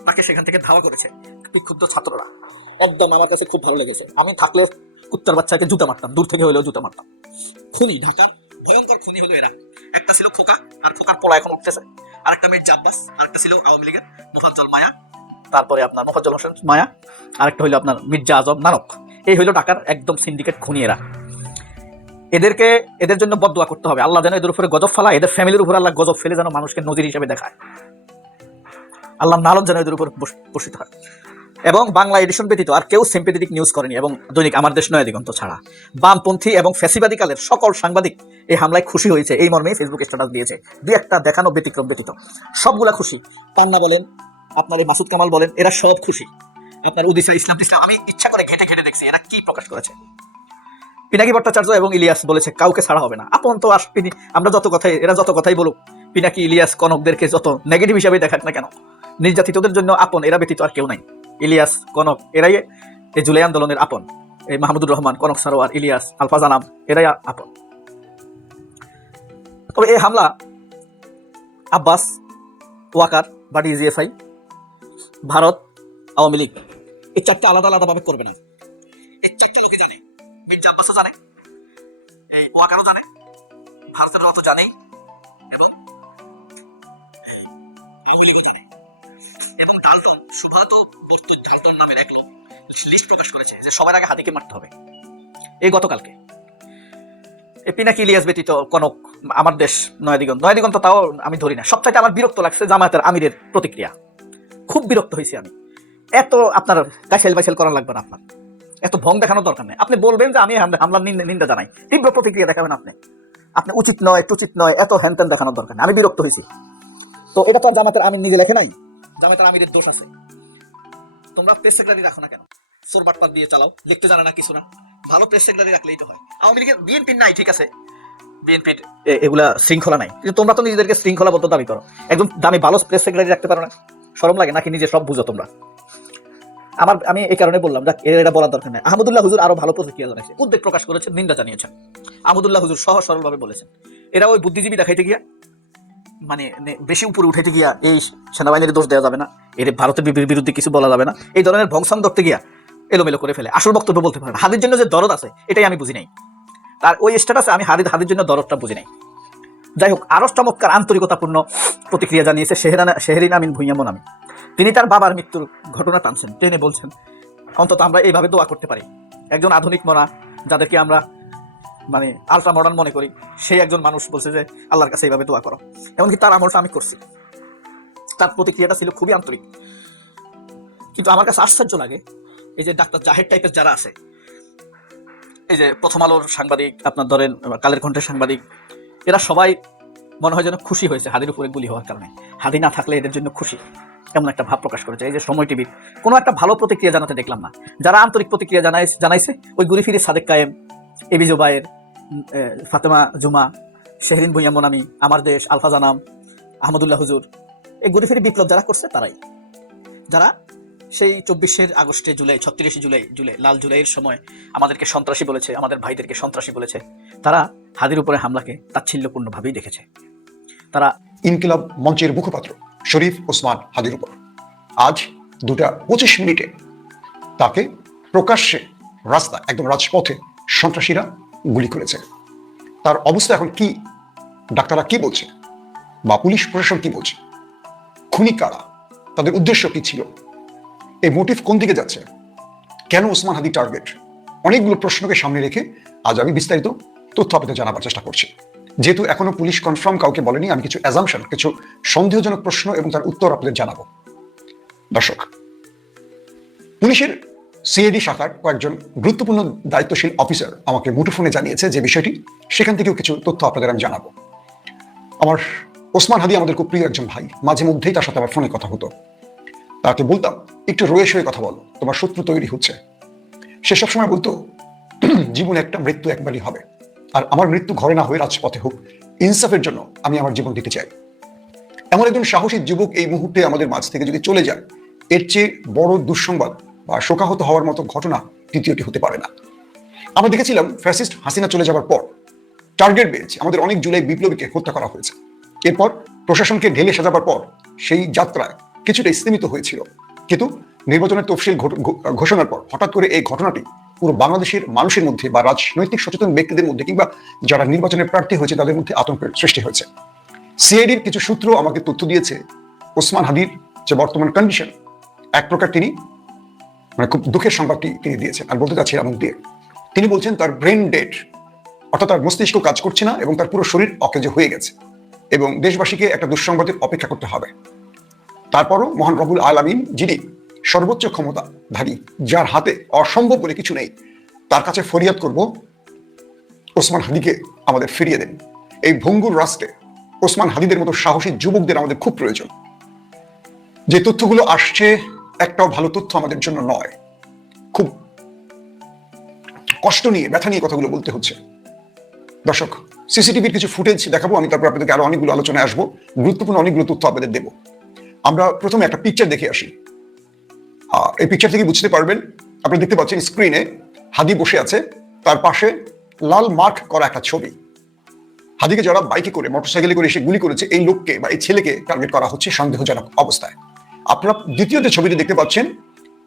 তাকে সেখান থেকে ধাওয়া করেছে বিক্ষুব্ধ ছাত্ররা। একদম আমার কাছে খুব ভালো লেগেছে। আমি থাকলে কুত্তার বাচ্চাকে জুতা মারতাম, দূর থেকে হলেও জুতা মারতাম। খুনি, ঢাকার ভয়ঙ্কর খুনি হলো এরা। একটা ছিল খোকা, আর খোকার পোলা এখন উঠতেছে। আরেকটা মির্জা আব্বাস, আরেকটা ছিল আওয়ামী লীগের মোফাজ্জল মায়া, তারপরে আপনার মোফাজ্জল হোসেন মায়া, আরেকটা হইলো আপনার মির্জা আজম নানক। এই হইলো ঢাকার একদম সিন্ডিকেট খুনি এরা। এদের জন্য বদদোয়া করতে হবে, আল্লাহ যেন এদের উপরে গজব ফেলা, এদের ফ্যামিলির উপর আল্লাহ গজব ফেলে যেন মানুষকে নজির হিসেবে দেখায়। আল্লাহ নালন যেন এদের উপর বর্ষিত হয়। এবং বাংলা এডিশন ব্যতীত আর কেউ সিম্পেথেটিক নিউজ করেনি, এবং দৈনিক আমার দেশ নয়া দিগন্ত ছাড়া। বামপন্থী এবং ফ্যাসিবাদী কালের সকল সাংবাদিক এই হামলায় খুশি হয়েছে, এই মর্মে ফেসবুকে স্ট্যাটাস দিয়েছে। দুই একটা দেখানো ব্যতিক্রম ব্যতীত সবগুলা খুশি। পান্না বলেন, আপনার এই মাসুদ কামাল বলেন, এরা সব খুশি। আপনার উদিসা ইসলাম আমি ইচ্ছা করে ঘেটে ঘেটে দেখছি এরা কি প্রকাশ করেছে। পিনাকি ভট্টাচার্য এবং ইলিয়াস বলেছে কাউকে ছাড়া হবে না। আপন তো আসবিনি, আমরা এরা যত কথাই বলুক, পিনাকি ইলিয়াস কনকদেরকে যত নেগেটিভ হিসাবে দেখাক না কেন, নির্যাতিতদের জন্য আপন এরা ব্যতীত আর কেউ নাই। ইলিয়াস, কনক এরাই এই জুলাই আন্দোলনের আপন। এই মাহমুদুর রহমান, কনক সারোয়ার, ইলিয়াস, আলফা জানাম এরাই আপন। তবে এই হামলা আব্বাস, ওয়াকার বা ডিজিএফআই, ভারত, আওয়ামী লীগ এই চারটা আলাদা আলাদাভাবে করবে না। এই চারটা লোকে জানে, মির্জা আব্বাসও জানে, এই ওয়াকারও জানে, ভারতের রত জানেই, এবং আওয়ামী লীগও জানে। এবং ডাল্টন, সুভাত বর্তুজ ডাল্টন নামের এক লোক লিস্ট প্রকাশ করেছে যে সবার আগে হাদিকে মারতে হবে। এই গতকালকে পিনাকি ইলিয়াস ব্যতীত কনক, আমার দেশ, নয়া দিগন্ত তাও আমি ধরি না। সবচাইতে আমার বিরক্ত লাগছে জামায়াতের আমিরের প্রতিক্রিয়া। খুব বিরক্ত হয়েছি আমি। এত আপনার কাইসাইল বাইসাইল করা লাগবে না, আপনার এত ভং দেখানোর দরকার নেই। আপনি বলবেন যে আমি হামলার নিন্দা জানাই, তীব্র প্রতিক্রিয়া দেখাবেন আপনি উচিত নয়, এত হ্যান দেখানোর দরকার নেই। আমি বিরক্ত হয়েছি। তো এটা তো জামাতের আমির নিজে লেখে নাই, জামাতের আমিরের দোষ আছে। তোমরা প্রেস সেক্রেটারি রাখো না কেন? সোরবাটপাত দিয়ে চালাও, লিখতে জানে না কিছু না। ভালো প্রেস সেক্রেটারি রাখলেই তো হয়। আওয়ামী লীগের, বিএনপির নাই, ঠিক আছে, বিএনপির এগুলা শৃঙ্খলা নাই, কিন্তু তোমরা তো নিজেদেরকে শৃঙ্খলাবদ্ধ দাবি করো। একদম দামি ভালো প্রেস সেক্রেটারি রাখতে পারো না? শরম লাগে নাকি? নিজে সব বুঝো তোমরা। আমি এই কারণে বললাম, এটা বলার দরকার নেই। আহমদুল্লাহ হুজুর আরো ভালো প্রতিক্রিয়া জানাইছে, উদ্বেগ প্রকাশ করেছেন, নিন্দা জানিয়েছেন। আহমদুল্লাহ হুজুর সহজ সরল ভাবে বলেছেন, এরা ওই বুদ্ধিজীবী দেখাইতে গিয়া, মানে বেশি উপরে উঠাইতে গিয়া এই সেনাবাহিনীর দোষ দেওয়া যাবে না, এর ভারতের বিরুদ্ধে কিছু বলা যাবে না, এই ধরনের ভংসাং ধরতে গিয়া এলোমেলো করে ফেলে, আসল বক্তব্য বলতে পারে না। হাদির জন্য যে দরদ আছে এটাই আমি বুঝি নাই। তার ওই স্ট্যাটাসে আমি হাদির জন্য দরদটা বুঝি নাই। যাই হোক, আরো চমৎকার আন্তরিকতাপূর্ণ প্রতিক্রিয়া জানিয়েছে শেহরিন আমিন ভুঁইয়া মনামি। তিনি তার বাবার মৃত্যুর ঘটনা টানছেন, টেনে বলছেন অন্তত আমরা এইভাবে দোয়া করতে পারি। একজন আধুনিক মনা, যাদেরকে আমরা মানে আলট্রা মডার্ন মনে করি, সেই একজন মানুষ বলছে যে আল্লাহর কাছে এইভাবে দোয়া করো। এমনকি তার আমলটা আমি করছি। তার প্রতিক্রিয়াটা ছিল খুবই আন্তরিক। কিন্তু আমার কাছে আশ্চর্য লাগে, এই যে ডাক্তার জাহেদ টাইপের যারা আছে, এই যে প্রথম আলোর সাংবাদিক, আপনার ধরেন কালের কণ্ঠের সাংবাদিক, এরা সবাই মনে হয় যেন খুশি হয়েছে হাদির উপরে গুলি হওয়ার কারণে। হাদি না থাকলে এদের জন্য খুশি, এমন একটা ভাব প্রকাশ করেছে। এই যে সময় টিভির কোনো একটা ভালো প্রতিক্রিয়া জানাতে দেখলাম না। যারা আন্তরিক প্রতিক্রিয়া জানাইছে ওই ঘুরি ফিরে সাদেক কায়েম, এবি জুবায়ের, ফাতেমা জুমা, শেহরিন ভুঁইয়া মনামি, আমার দেশ, আলফা জানাম, আহমদুল্লাহ হুজুর, এই ঘুরি ফিরে বিপ্লব যারা করছে তারাই, যারা সেই 24 আগস্টে, জুলাই 36 জুলাই লাল জুলাইয়ের সময় আমাদেরকে সন্ত্রাসী বলেছে, আমাদের ভাইদেরকে সন্ত্রাসী বলেছে, তারা হাদির উপরে হামলাকে তাচ্ছিল্যপূর্ণভাবেই দেখেছে। তারা ইনকিলাব মঞ্চের মুখপাত্র শরীফ ওসমান হাদির উপর আজ 2:25 তাকে প্রকাশ্যে রাস্তা, একদম রাজপথে সন্ত্রাসীরা গুলি করেছে। তার অবস্থা এখন কি? ডাক্তাররা কি বলছে, বা পুলিশ প্রশাসন কি বলছে? খুনি কারা? তাদের উদ্দেশ্য কি ছিল? এই মোটিভ কোন দিকে যাচ্ছে? কেন ওসমান হাদি টার্গেট? অনেকগুলো প্রশ্নকে সামনে রেখে আজ আমি বিস্তারিত তথ্য আপনাদের জানাবার চেষ্টা করছি। যেহেতু এখনো পুলিশ কনফার্ম কাউকে বলেনি, আমি কিছু অ্যাজাম্পশন, কিছু সন্দেহজনক প্রশ্ন এবং তার উত্তর আপনাদের জানাবো। দর্শক, পুলিশের সিআইডি শাখার কয়েকজন গুরুত্বপূর্ণ দায়িত্বশীল অফিসার আমাকে মুঠোফোনে জানিয়েছে যে বিষয়টি, সেখান থেকেও কিছু তথ্য আপনাদের আমি জানাবো। আমার ওসমান হাদি আমাদের খুব প্রিয় একজন ভাই, মাঝে মধ্যেই তার সাথে আমার ফোনে কথা হতো। তাকে বলতাম একটু রয়ে সয়ে কথা বলো, তোমার শত্রু তৈরি হচ্ছে। সে সবসময় বলতো জীবনে একটা মৃত্যু একবারই হবে, আর আমার মৃত্যু ঘরে না হয়ে রাজপথে হোক, ইনসাফের জন্য আমি আমার জীবন দিতে চাই। এমন একজন সাহসী যুবক এই মুহূর্তে আমাদের মাঝ থেকে যদি চলে যায়, এর চেয়ে বড় দুঃসংবাদ বা শোকাহত হওয়ার মতো ঘটনা দ্বিতীয়টি হতে পারে না। আমরা দেখেছিলাম ফ্যাসিস্ট হাসিনা চলে যাওয়ার পর টার্গেট বেঞ্চ আমাদের অনেক জুলাই বিপ্লবীকে হত্যা করা হয়েছে। এরপর প্রশাসনকে ঢেলে সাজাবার পর সেই যাত্রায় কিছুটা স্তীমিত হয়েছিল, কিন্তু নির্বাচনের তফসিল ঘোষণার পর হঠাৎ করে এই ঘটনাটি পুরো বাংলাদেশের মানুষের মধ্যে বা রাজনৈতিক সচেতন ব্যক্তিদের মধ্যে কিংবা যারা নির্বাচনের প্রার্থী হয়েছে তাদের মধ্যে আতঙ্কের সৃষ্টি হয়েছে। সিআইডির কিছু সূত্র আমাকে তথ্য দিয়েছে ওসমান হাদির যে বর্তমান কন্ডিশন, এক প্রকার তিনি খুব দুঃখের সংবাদটি তিনি দিয়েছেন। আর বলতে চাচ্ছি এমন দিয়ে তিনি বলছেন তার ব্রেন ডেড, অর্থাৎ তার মস্তিষ্ক কাজ করছে না এবং তার পুরো শরীর অকেজো হয়ে গেছে এবং দেশবাসীকে একটা দুঃসংবাদের অপেক্ষা করতে হবে। তারপরও মহান রব্বুল আলামিন, যিনি সর্বোচ্চ ক্ষমতাধারী, যার হাতে অসম্ভব বলে কিছু নেই, তার কাছে ফরিয়াদ করব ওসমান হাদিকে আমাদের ফিরিয়ে দেন। এই ভঙ্গুর রাষ্ট্রে ওসমান হাদিদের মতো সাহসী যুবকদের আমাদের খুব প্রয়োজন। যে তথ্যগুলো আসছে একটাও ভালো তথ্য আমাদের জন্য নয়, খুব কষ্ট নিয়ে ব্যথা নিয়ে কথাগুলো বলতে হচ্ছে। দর্শক, সিসিটিভির কিছু ফুটেজ দেখাবো আমি, তারপর আপনাদেরকে আরো অনেকগুলো আলোচনায় আসবো, গুরুত্বপূর্ণ অনেকগুলো তথ্য আপনাদের দেবো। আমরা প্রথমে একটা পিকচার দেখে আসি। এই পিকচার থেকে বুঝতে পারবেন, আপনারা দেখতে পাচ্ছেন স্ক্রিনে হাদি বসে আছে, তার পাশে লাল মার্ক করা একটা ছবি। হাদিকে যারা বাইকে করে মোটরসাইকেলে করে এসে গুলি করেছে, এই লোককে বা এই ছেলেকে টার্গেট করা হচ্ছে সন্দেহজনক অবস্থায়। আপনারা দ্বিতীয় যে ছবিটি দেখতে পাচ্ছেন,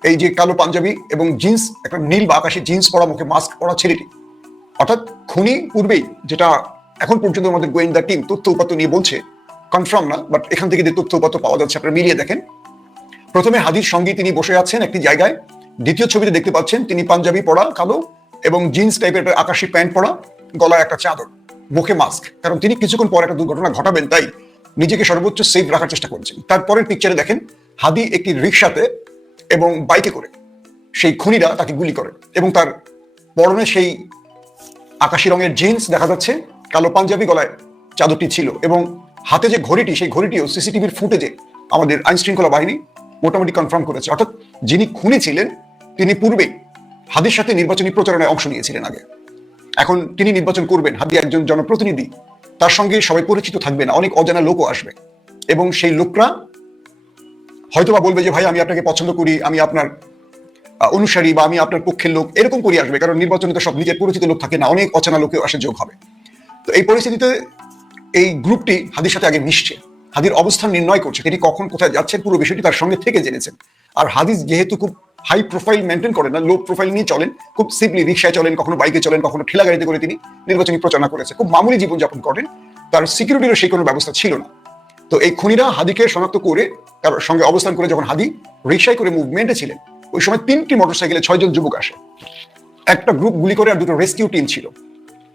এই যে কালো পাঞ্জাবি এবং জিন্স, একটা নীল বা আকাশি জিন্স পরা, মুখে মাস্ক পরা ছেলেটি, অর্থাৎ খুনি পূর্বেই, যেটা এখন পর্যন্ত আমাদের গোয়েন্দা টিম তথ্য উপাত্ত নিয়ে বলছে, কনফার্ম না, বাট এখান থেকে যে তথ্য উপাত্ত পাওয়া যাচ্ছে আপনারা মিলিয়ে দেখেন। প্রথমে হাদির সঙ্গে তিনি বসে আছেন একটি জায়গায়, দ্বিতীয় ছবিতে দেখতে পাচ্ছেন তিনি পাঞ্জাবি পরা কালো এবং জিন্স টাইপের একটা আকাশি প্যান্ট পরা, গলায় একটা চাদর, মুখে মাস্ক, কারণ তিনি কিছুক্ষণ পর একটা দুর্ঘটনা ঘটাবেন, তাই নিজেকে সর্বোচ্চ সেফ রাখার চেষ্টা করছেন। তারপরের পিকচারে দেখেন হাদি একটি রিক্সাতে এবং বাইকে করে সেই খুনিরা তাকে গুলি করে এবং তার পরনে সেই আকাশি রঙের জিন্স দেখা যাচ্ছে, কালো পাঞ্জাবি, গলায় চাদরটি ছিল এবং হাতে যে ঘড়িটি, সেই ঘড়িটিও সিসিটিভির ফুটেজে আমাদের আইন শৃঙ্খলা বাহিনী মোটামুটি কনফার্ম করেছে। অর্থাৎ যিনি খুনি ছিলেন তিনি পূর্বেই হাদির সাথে নির্বাচনী প্রচারণায় অংশ নিয়েছিলেন আগে। এখন তিনি নির্বাচন করবেন, হাদি একজন জনপ্রতিনিধি, তার সঙ্গে সবাই পরিচিত থাকবে না, অনেক অজানা লোকও আসবে এবং সেই লোকরা হয়তোবা বলবে যে ভাই আমি আপনাকে পছন্দ করি, আমি আপনার অনুসারী বা আমি আপনার পক্ষের লোক, এরকম করে আসবে, কারণ নির্বাচনে তো সব নিজের পরিচিত লোক থাকে না, অনেক অচেনা লোকেও আসে যোগ হবে। তো এই পরিস্থিতিতে এই গ্রুপটি হাদির সাথে আগে মিশছে, হাদির অবস্থান নির্ণয় করছে, তিনি কখন কোথায় যাচ্ছেন পুরো বিষয়টি তার সঙ্গে থেকে জেনেছেন। আর হাদিস যেহেতু খুব হাই প্রোফাইল মেনটেন করেন না, লো প্রোফাইল নিয়ে চলেন, খুব সিম্পলি রিক্সায় চলেন, কখনো বাইকে চলেন, কখনো ঠেলা গাড়িতে করে তিনি নির্বাচনী প্রচারণা করেছে, খুব মামুলি জীবনযাপন করেন, তার সিকিউরিটিরও সেই কোনো ব্যবস্থা ছিল না। তো এই খুনিরা হাদিকে শনাক্ত করে তার সঙ্গে অবস্থান করে যখন হাদি রিক্সায় করে মুভমেন্টে ছিলেন, ওই সময় 3টি মোটরসাইকেলে 6 জন যুবক আসে, একটা গ্রুপ গুলি করে আর 2টো রেস্কিউ টিম ছিল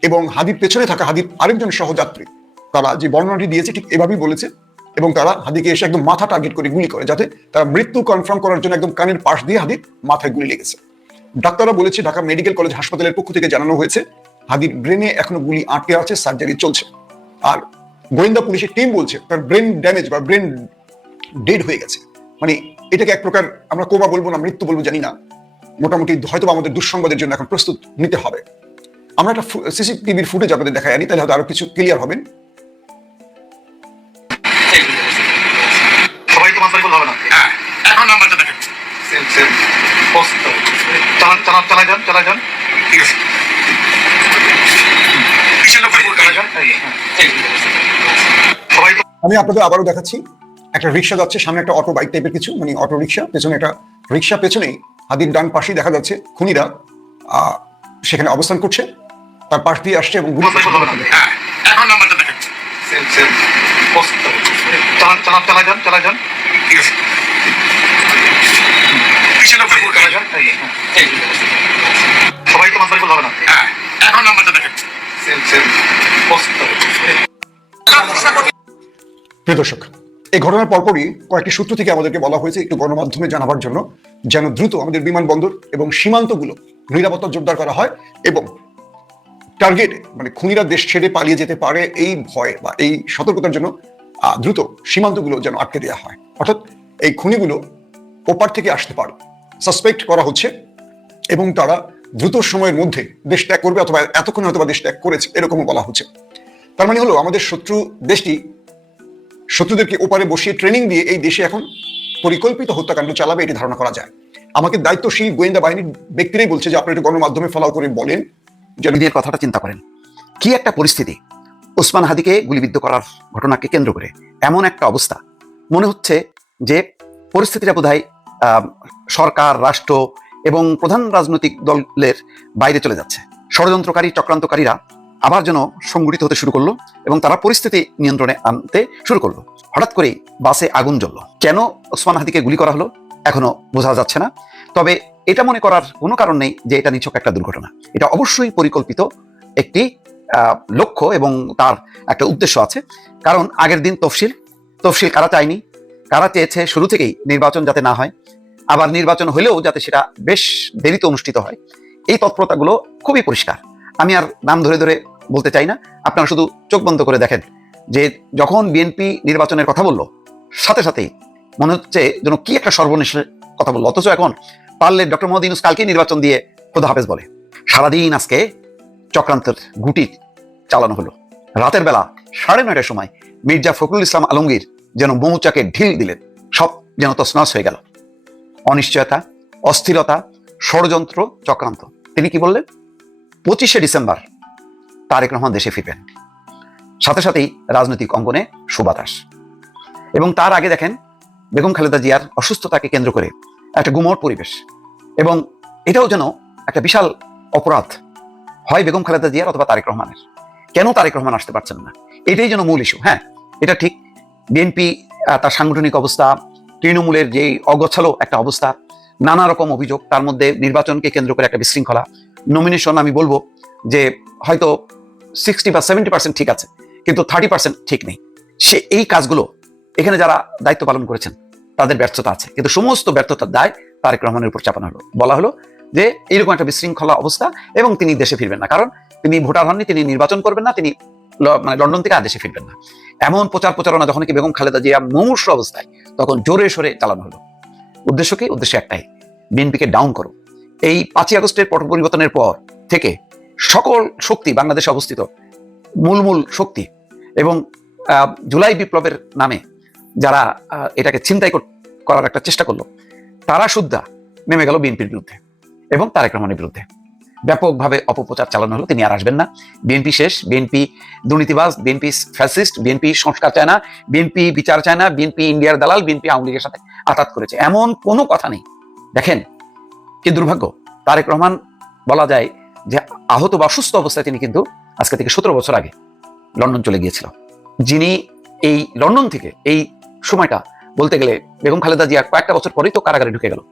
এবং হাদির পেছনে থাকা হাদির আরেকজন সহযাত্রী, তারা যে বর্ণনাটি দিয়েছে ঠিক এভাবেই বলেছে এবং তারা হাদিকে এসে একদম মাথা টার্গেট করে গুলি করে, যাতে তারা মৃত্যু কনফার্ম করার জন্য একদম কানের পাশ দিয়ে হাদির মাথায় গুলি লেগেছে। ডাক্তাররা বলেছে, ঢাকা মেডিকেল কলেজ হাসপাতালের পক্ষ থেকে জানানো হয়েছে হাদির ব্রেনে এখনো গুলি আটকে আছে, সার্জারি চলছে। আর গোয়েন্দা পুলিশের টিম বলছে তার ব্রেন ড্যামেজ বা ব্রেন ডেড হয়ে গেছে, মানে এটাকে এক প্রকার আমরা কোমা বলবো না মৃত্যু বলবো জানি না, মোটামুটি হয়তো আমাদের দুঃসংবাদের জন্য এখন প্রস্তুত নিতে হবে। আমরা একটা সিসিটিভির ফুটেজ আপনাদের দেখাই আনি, তাহলে হয়তো আরো কিছু ক্লিয়ার হবেন। সবাই তো মাথায় হবে না, এখন নাম্বারটা দেখেন, সেম সেম পোস্ট চালা যান, ঠিক আছে, আমি আপনাদের আবারও দেখাচ্ছি, একটা রিক্সা যাচ্ছে, সামনে একটা অটো বাইক টাইপের কিছু, মানে অটো রিক্সা, পেছনে একটা রিক্সা, পেছনেই হাদির ডান পাশেই দেখা যাচ্ছে খুনিরা সেখানে অবস্থান করছে, তার পাশ দিয়ে আসছে এবং এখন নাম্বারটা দেখেন, সেম সেম পোস্ট চালা যান, ঠিক আছে, সবাই তো মাথায় হবে না, এখন নাম্বারটা দেখেন, সেম সেম পোস্ট। প্রিয় দর্শক, এই ঘটনার পরপরই কয়েকটি সূত্র থেকে আমাদেরকে বলা হয়েছে একটু গণমাধ্যমে জানাবার জন্য, যেন দ্রুত আমাদের বিমানবন্দর এবং সীমান্তগুলো নিরাপত্তা জোরদার করা হয় এবং টার্গেটে মানে খুনিরা দেশ ছেড়ে পালিয়ে যেতে পারে এই ভয় বা এই সতর্কতার জন্য দ্রুত সীমান্তগুলো যেন আটকে দেওয়া হয়। অর্থাৎ এই খুনিগুলো ওপার থেকে আসতে পারে সাসপেক্ট করা হচ্ছে এবং তারা দ্রুত সময়ের মধ্যে দেশ ত্যাগ করবে অথবা এতক্ষণ হয়তো দেশ ত্যাগ করেছে, এরকমও বলা হচ্ছে। তার মানে হলো আমাদের শত্রু দেশটি শত্রুদেরকে ওপারে বসিয়ে ট্রেনিং দিয়ে এই দেশে এখন পরিকল্পিত হত্যাকাণ্ড চালাবে, এটি ধারণা করা যায়। আমাকে দায়িত্বশীল গোয়েন্দা বাহিনীর ব্যক্তিরাই বলছে যে আপনারা একটু গণমাধ্যমে ফলাও করে বলেন যে দিনের কথাটা চিন্তা করেন, কি একটা পরিস্থিতি। ওসমান হাদিকে গুলিবিদ্ধ করার ঘটনাকে কেন্দ্র করে এমন একটা অবস্থা, মনে হচ্ছে যে পরিস্থিতিটা বোধহয় সরকার, রাষ্ট্র এবং প্রধান রাজনৈতিক দলের বাইরে চলে যাচ্ছে। ষড়যন্ত্রকারী, চক্রান্তকারীরা আবার যেন সংগঠিত হতে শুরু করলো এবং তারা পরিস্থিতি নিয়ন্ত্রণে আনতে শুরু করলো। হঠাৎ করেই বাসে আগুন জ্বললো। কেন ওসমান হাদিকে গুলি করা হলো এখনো বোঝা যাচ্ছে না। তবে এটা মনে করার কোনো কারণ নেই যে এটা নিছক একটা দুর্ঘটনা। এটা অবশ্যই পরিকল্পিত একটি লক্ষ্য এবং তার একটা উদ্দেশ্য আছে। কারণ আগের দিন তফসিল কারা চায়নি, কারা চেয়েছে শুরু থেকেই নির্বাচন যাতে না হয়, আবার নির্বাচন হলেও যাতে সেটা বেশ দেরিতে অনুষ্ঠিত হয়। এই তৎপরতাগুলো খুবই পরিষ্কার। আমি আর নাম ধরে ধরে বলতে চাই না, আপনারা শুধু চোখ বন্ধ করে দেখেন যে যখন বিএনপি নির্বাচনের কথা বললো সাথে সাথেই মনে হচ্ছে যেন কি একটা সর্বনেশের কথা বললো। অথচ এখন পারলে ডক্টর মোহাম্মদ ইউনূস কালকে নির্বাচন দিয়ে খোদা হাফেজ বলে। সারাদিন আজকে চক্রান্তের গুটি চালানো হলো। রাতের বেলা 9:30টার সময় মির্জা ফখরুল ইসলাম আলমগীর যেন মৌচাকে ঢিল দিলেন। সব যেন তছনছ হয়ে গেল। অনিশ্চয়তা, অস্থিরতা, ষড়যন্ত্র, চক্রান্ত। তিনি কি বললেন? 25শে ডিসেম্বর তারেক রহমান দেশে ফিরবেন। সাথে সাথেই রাজনৈতিক অঙ্গনে সুবাতাস। এবং তার আগে দেখেন বেগম খালেদা জিয়ার অসুস্থতাকে কেন্দ্র করে একটা গুমোট পরিবেশ। এবং এটাও যেন একটা বিশাল অপরাধ, হয় বেগম খালেদা জিয়ার অথবা তারেক রহমানের। কেন তারেক রহমান আসতে পারছেন না, এটাই যেন মূল ইস্যু। হ্যাঁ, এটা ঠিক, বিএনপি তার সাংগঠনিক অবস্থা, তৃণমূলের যে অগোছালো একটা অবস্থা, নানা রকম অভিযোগ, তার মধ্যে নির্বাচনকে কেন্দ্র করে একটা বিশৃঙ্খলা, নমিনেশন আমি বলবো যে হয়তো 60 বা 70% ঠিক আছে, কিন্তু 30% ঠিক নেই। সে এই কাজগুলো এখানে যারা দায়িত্ব পালন করেছেন তাদের ব্যর্থতা আছে, কিন্তু সমস্ত ব্যর্থতার দায় তারেক রহমানের উপর চাপানো হলো। বলা হলো যে এইরকম একটা বিশৃঙ্খলা অবস্থা এবং তিনি দেশে ফিরবেন না, কারণ তিনি ভোটার হননি, তিনি নির্বাচন করবেন না, তিনি মানে লন্ডন থেকে আর দেশে ফিরবেন না। এমন প্রচারণা যখন কি বেগম খালেদা জিয়া মুমূর্ষু অবস্থায় তখন জোরে সোরে চালানো হলো। উদ্দেশ্য কি? উদ্দেশ্য একটাই, বিএনপিকে ডাউন করো। এই 5ই আগস্টের পট পরিবর্তনের পর থেকে সকল শক্তি বাংলাদেশে অবস্থিত, মূল শক্তি এবং জুলাই বিপ্লবের নামে যারা এটাকে ছিনতাই করার একটা চেষ্টা করলো, তারা সুদ্ধা নেমে গেল বিএনপির বিরুদ্ধে এবং তারেক রহমানের বিরুদ্ধে। ব্যাপকভাবে অপপ্রচার চালানো হলো, তিনি আর আসবেন না, বিএনপি শেষ, বিএনপি দুর্নীতিবাজ, বিএনপি ফ্যাসিস্ট, বিএনপি সংস্কার চায় না, বিএনপি বিচার চায় না, বিএনপি ইন্ডিয়ার দালাল, বিএনপি আওয়ামী লীগের সাথে আঘাত করেছে, এমন কোনো কথা নেই। দেখেন কি দুর্ভাগ্য, তারেক রহমান বলা যায় যে আহত বা অসুস্থ অবস্থায় তিনি কিন্তু আজকে থেকে 17 বছর আগে লন্ডন চলে গিয়েছিল। যিনি এই লন্ডন থেকে এই সময়টা বলতে গেলে বেগম খালেদা জিয়া কয়েকটা বছর পরেই তো কারাগারে ঢুকে গেল।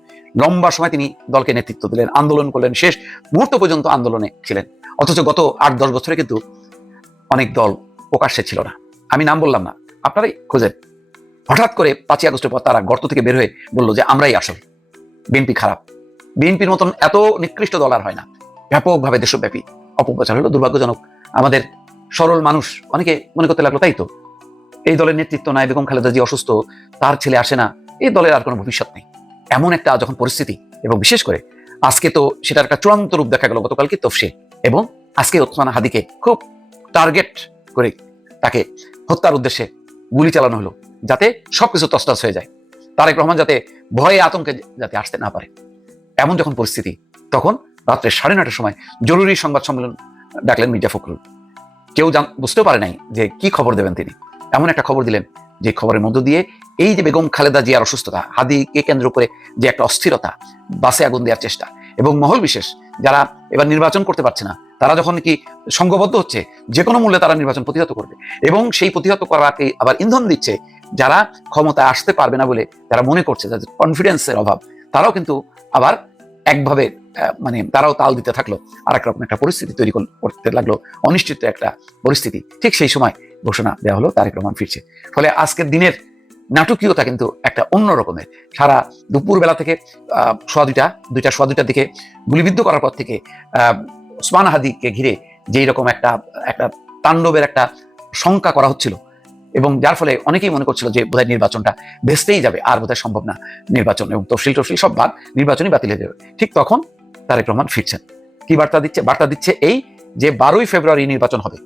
লম্বা সময় তিনি দলকে নেতৃত্ব দিলেন, আন্দোলন করলেন, শেষ মুহূর্ত পর্যন্ত আন্দোলনে ছিলেন। অথচ গত 8-10 বছরে কিন্তু অনেক দল প্রকাশ্যে ছিল না। আমি নাম বললাম না, আপনারাই খোঁজেন। হঠাৎ করে 5ই আগস্টের পর তারা গর্ত থেকে বের হয়ে বললো যে আমরাই আসল, বিএনপি খারাপ। বিএনপির মতন এত নিকৃষ্ট দল আর হয় না। ব্যাপকভাবে দেশব্যাপী অপপ্রচার হলো। দুর্ভাগ্যজনক, আমাদের সরল মানুষ অনেকে মনে করতে লাগলো তাই তো, এই দলের নেতৃত্ব নাই, বেগম খালেদা জি অসুস্থ, তার ছেলে আসে না, এই দলের আর কোনো ভবিষ্যৎ নেই। এমন একটা যখন পরিস্থিতি, এবং বিশেষ করে আজকে তো সেটার একটা চূড়ান্ত রূপ দেখা গেল গতকালকে তফসিল, এবং আজকে ওসমান হাদিকে খুব টার্গেট করে তাকে হত্যার উদ্দেশ্যে গুলি চালানো হলো, যাতে সবকিছু তছনছ হয়ে যায়, তারেক রহমান যাতে ভয়ে আতঙ্কে যাতে আসতে না পারে। এমন যখন পরিস্থিতি, তখন রাত্রে 9:30টার সময় জরুরি সংবাদ সম্মেলন ডাকলেন মির্জা ফখরুল। কেউ বুঝতেও পারে নাই যে কি খবর দেবেন তিনি। এমন একটা খবর দিলেন যে খবরের মধ্য দিয়ে এই যে বেগম খালেদা জিয়ার অসুস্থতা, হাদিকে কেন্দ্র করে যে একটা অস্থিরতা, বাসে আগুন দেওয়ার চেষ্টা, এবং মহল বিশেষ যারা এবার নির্বাচন করতে পারছে না, তারা যখন কি সংঘবদ্ধ হচ্ছে, যে কোনো মূল্যে তারা নির্বাচন প্রতিহত করবে, এবং সেই প্রতিহত করাকে আবার ইন্ধন দিচ্ছে যারা ক্ষমতায় আসতে পারবে না বলে তারা মনে করছে, যাদের কনফিডেন্সের অভাব, তারাও কিন্তু আবার একভাবে মানে তারাও তাল দিতে থাকলো, আর একরকম একটা পরিস্থিতি তৈরি করতে লাগলো, অনিশ্চিত একটা পরিস্থিতি। ঠিক সেই সময় ঘোষণা দেওয়া হলো তারেক রহমান ফিরছে। ফলে আজকের দিনের নাটকীয়তা কিন্তু একটা অন্য রকমের। সারা দুপুরবেলা থেকে সোয়া দুইটার দিকে গুলিবিদ্ধ করার পর থেকে ওসমান হাদিকে ঘিরে যেই রকম একটা তাণ্ডবের একটা শঙ্কা করা হচ্ছিল, এবং যার ফলে অনেকেই মনে করছিল যে বোধহয় নির্বাচনটা ভেস্তেই যাবে, আর বোধহয় সম্ভব না নির্বাচন, এবং তফসিল সব বাদ, নির্বাচনই বাতিল হয়ে যাবে। ঠিক তখন তারেক রহমান ফিরছেন। কি বার্তা দিচ্ছে? বার্তা দিচ্ছে এই যে 12ই ফেব্রুয়ারি নির্বাচন হবে।